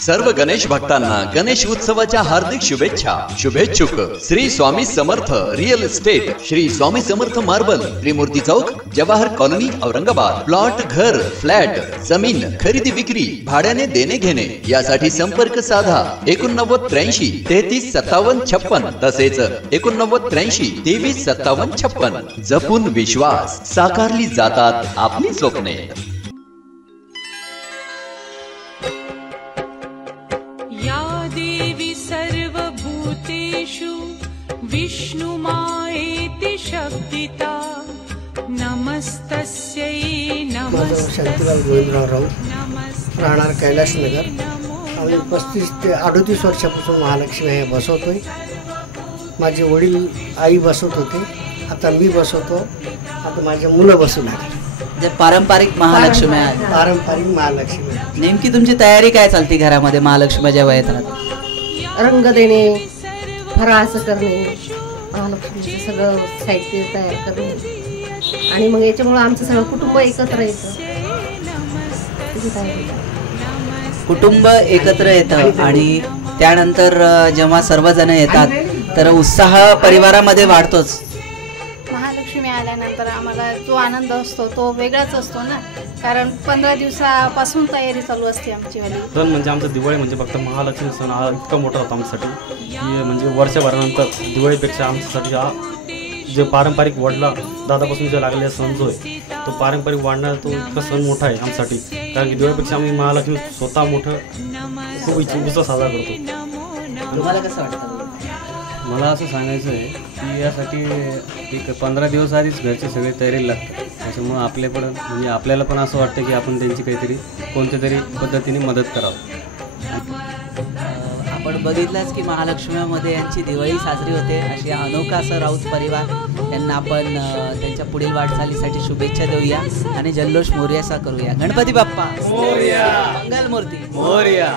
सर्व गणेश भक्तांना गणेश उत्सवाच्या हार्दिक शुभेच्छा। शुभेच्छुक Shri Swami Samarth real estate, Shri Swami Samarth marble, त्रिमूर्ती चौक, जवाहर कॉलोनी, औरंगाबाद। प्लॉट, घर, फ्लॅट, जमीन खरेदी विक्री, भाड्याने देणे घेणे यासाठी संपर्क साधा 8983 33 57 56 तसेच 8983 23 57 56। जपून विश्वास, साकारली जातात आपली स्वप्ने। देवी सर्वभूतेषु विष्णुमायेति शक्तिता नमस्तस्यै नमस्तस्यै राहणार कैलासनगर। आम्ही 35 ते 38 वर्षापासून महालक्ष्मी हे बसवतोय। माझे वडील आई बसवत होते, आता मी बसवतो, आता माझे मुलं बसू लागले। पारंपरिक महालक्ष्मी आहे, पारंपरिक महालक्ष्मी। नेमकी तुमची तयारी काय चालते घरामध्ये महालक्ष्मी जेव्हा येतात? रंग देणे, फराळाचं करणे, महालक्ष्मीचं सगळं साहित्य तयार करणे आणि मग याच्यामुळे आमचं सगळं कुटुंब एकत्र येतं। कुटुंब एकत्र येतं आणि त्यानंतर जेव्हा सर्वजण येतात तर उत्साह परिवारामध्ये वाढतोच। महालक्ष्मी आल्यानंतर आम्हाला जो आनंद असतो तो वेगळाच असतो ना, कारण 15 दिवसापासून तयारी चालू असते आमची वाली। सण म्हणजे आमचा दिवाळी म्हणजे फक्त महालक्ष्मी सण हा इतका मोठा होता आमच्यासाठी की म्हणजे वर्षभरानंतर दिवाळीपेक्षा आमच्यासाठी हा जे पारंपरिक वडला दादापासून जे लागलेला सण जो आहे तो पारंपरिक वाढणारा तो इतका सण मोठा आहे आमच्यासाठी, कारण की दिवाळीपेक्षा आम्ही महालक्ष्मी स्वतः मोठं खूप उत्सव साजरा करतो। तुम्हाला कसं वाटतं? मला असं सांगायचं आहे की यासाठी एक 15 दिवस आधीच घरची सगळी तयारी लागते, त्याच्यामुळं म्हणजे आपल्याला पण असं वाटतं की आपण त्यांची काहीतरी कोणत्या तरी पद्धतीने मदत करावं। आपण बघितलंच की महालक्ष्मीमध्ये यांची दिवाळी साजरी होते। अशी अनोखा असं राऊत परिवार यांना आपण त्यांच्या पुढील वाटचालीसाठी शुभेच्छा देऊया आणि जल्लोष मोरयासा करूया। गणपती बाप्पा मोरया, मंगलमूर्ती मोरया।